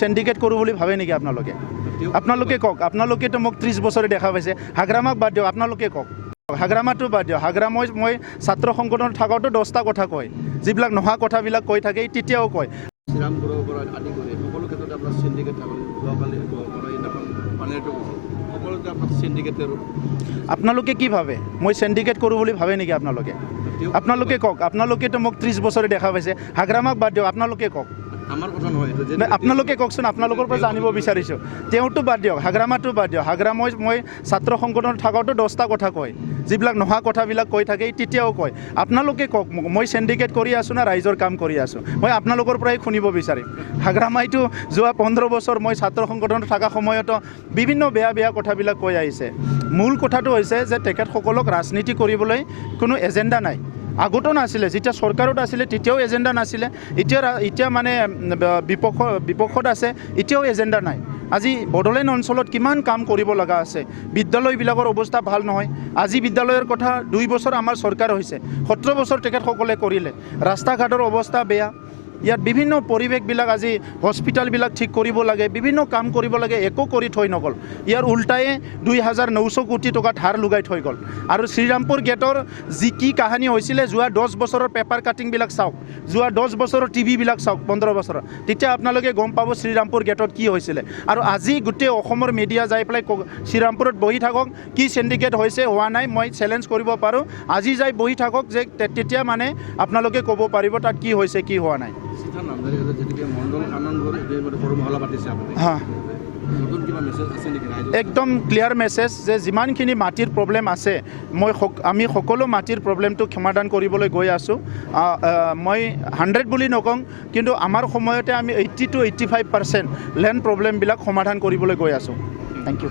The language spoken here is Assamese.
সিন্ডিকেট কৰোঁ বুলি ভাবে নেকি আপোনালোকে? আপোনালোকে কওক। আপোনালোকেতো মোক 30 বছৰে দেখা পাইছে। হাগ্ৰামাক বাদ দিয়ক, আপোনালোকে কওক। হাগ্ৰামাটো বাদ দিয়ক। হাগ্ৰামত মই ছাত্ৰ সংগঠনত থাকোঁতে 10টা কথা কয়, যিবিলাক নোহোৱা কথাবিলাক কৈ থাকে, তেতিয়াও কয়। শ্ৰীৰামপুৰৰ পৰা আদি কৰি সকলো ক্ষেত্ৰতে আপোনাৰ সিন্ডিকেট থাকোঁ যোৱাকালি সকলোতে আপোনাৰ সিন্ডিকেটৰ। আপোনালোকে কি ভাবে মই সিন্ডিকেট কৰোঁ বুলি ভাবে নেকি আপোনালোকে? আপোনালোকে কওক। আপোনালোকেতো মোক 30 বছৰে দেখা পাইছে। হাগ্ৰামাক বাদ দিয়ক, আপোনালোকে কওক। আমাৰ কথা নহয়, আপোনালোকে কওকচোন। আপোনালোকৰ পৰা জানিব বিচাৰিছোঁ। তেওঁতো বাদ দিয়ক, হাগ্ৰামাটো বাদ দিয়ক। হাগ্ৰামত মই ছাত্ৰ সংগঠনত থাকোঁতে 10টা কথা কয়, যিবিলাক নোহোৱা কথাবিলাক কৈ থাকে, তেতিয়াও কয়। আপোনালোকে কওক মোক, মই সিন্ডিকেট কৰি আছোঁ না ৰাইজৰ কাম কৰি আছোঁ? মই আপোনালোকৰ পৰাই শুনিব বিচাৰিম। হাগ্ৰামাইতো যোৱা 15 বছৰ মই ছাত্ৰ সংগঠনত থকা সময়তো বিভিন্ন বেয়া কথাবিলাক কৈ আহিছে। মূল কথাটো হৈছে যে তেখেতসকলক ৰাজনীতি কৰিবলৈ কোনো এজেণ্ডা নাই। আগতো নাছিলে, যেতিয়া চৰকাৰত আছিলে তেতিয়াও এজেণ্ডা নাছিলে। এতিয়া মানে বিপক্ষত আছে, এতিয়াও এজেণ্ডা নাই। আজি বড়োলেণ্ড অঞ্চলত কিমান কাম কৰিব লগা আছে। বিদ্যালয়বিলাকৰ অৱস্থা ভাল নহয়। আজি বিদ্যালয়ৰ কথা 2 বছৰ আমাৰ চৰকাৰ হৈছে, 17 বছৰ তেখেতসকলে কৰিলে। ৰাস্তা ঘাটৰ অৱস্থা বেয়া। ইয়াত বিভিন্ন পৰিৱেশবিলাক, আজি হস্পিটেলবিলাক ঠিক কৰিব লাগে, বিভিন্ন কাম কৰিব লাগে, একো কৰি থৈ নগ'ল। ইয়াৰ উল্টাই 2900 কোটি টকা ধাৰ লগাই থৈ গ'ল। আৰু শ্ৰীৰামপুৰ গেটৰ কি কাহিনী হৈছিলে, যোৱা 10 বছৰৰ পেপাৰ কাটিংবিলাক চাওক, যোৱা 10 বছৰৰ টিভিবিলাক চাওক, 15 বছৰৰ, তেতিয়া আপোনালোকে গম পাব শ্ৰীৰামপুৰ গেটত কি হৈছিলে। আৰু আজি গোটেই অসমৰ মিডিয়া যাই পেলাই শ্ৰীৰামপুৰত বহি থাকক, কি সিন্ডিকেট হৈছে হোৱা নাই, মই চেলেঞ্জ কৰিব পাৰোঁ। আজি যাই বহি থাকক, যে তেতিয়া মানে আপোনালোকে ক'ব পাৰিব তাত কি হৈছে, কি হোৱা নাই। একদম ক্লিয়াৰ মেছেজ যে যিমানখিনি মাটিৰ প্ৰব্লেম আছে, আমি সকলো মাটিৰ প্ৰব্লেমটো সমাধান কৰিবলৈ গৈ আছোঁ। মই 100 বুলি নকওঁ, কিন্তু আমাৰ সময়তে আমি 80 to 85% লেণ্ড প্ৰব্লেমবিলাক সমাধান কৰিবলৈ গৈ আছোঁ। Thank U.